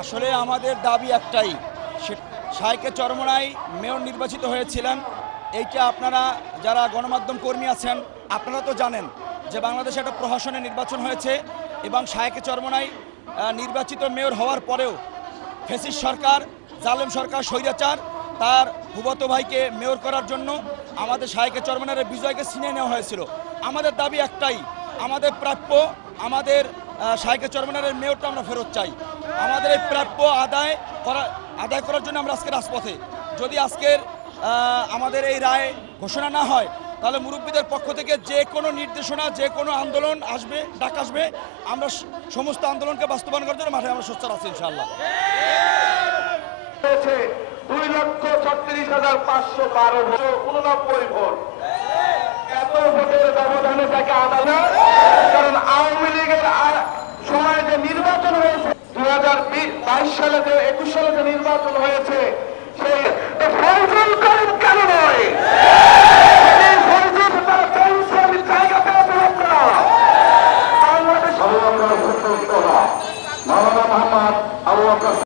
আসলে আমাদের দাবি একটাই, শাইকে চরমোনাই মেয়র নির্বাচিত হয়েছিলেন। এইটা আপনারা যারা গণমাধ্যম কর্মী আছেন আপনারা তো জানেন যে বাংলাদেশে একটা প্রহসনের নির্বাচন হয়েছে এবং শাইকে চরমোনাই নির্বাচিত মেয়র হওয়ার পরেও ফ্যাসিস্ট সরকার, জালেম সরকার, স্বৈরাচার তার ফুফাতো ভাইকে মেয়র করার জন্য আমাদের শাইকে চরমোনাইয়ের বিজয়কে ছিনিয়ে নেওয়া হয়েছিল। আমাদের দাবি একটাই, আমাদের প্রাপ্য, আমাদের শাইকে চরমোনাইয়ের মেয়রটা আমরা ফেরত চাই। আমাদের এই প্রাপ্য আদায় করার জন্য আমরা আজকে রাজপথে। যদি আজকের আমাদের এই রায় ঘোষণা না হয় তাহলে মুরব্বীদের পক্ষ থেকে যে কোনো নির্দেশনা, যে কোনো আন্দোলন আসবে, ডাক আসবে, আমরা সমস্ত আন্দোলনকে বাস্তবায়ন করার জন্য মাঠে আমরা সোচ্চার আছি ইনশাআল্লাহ। 2,36,512 ভোট, 89 ভোট। এত ভোটের ব্যবধানে তাকে আদালত, কারণ আওয়ামী লীগের সময় যে নির্বাচন হয়েছে 2022 সালে, 21 সালে যে নির্বাচন হয়েছে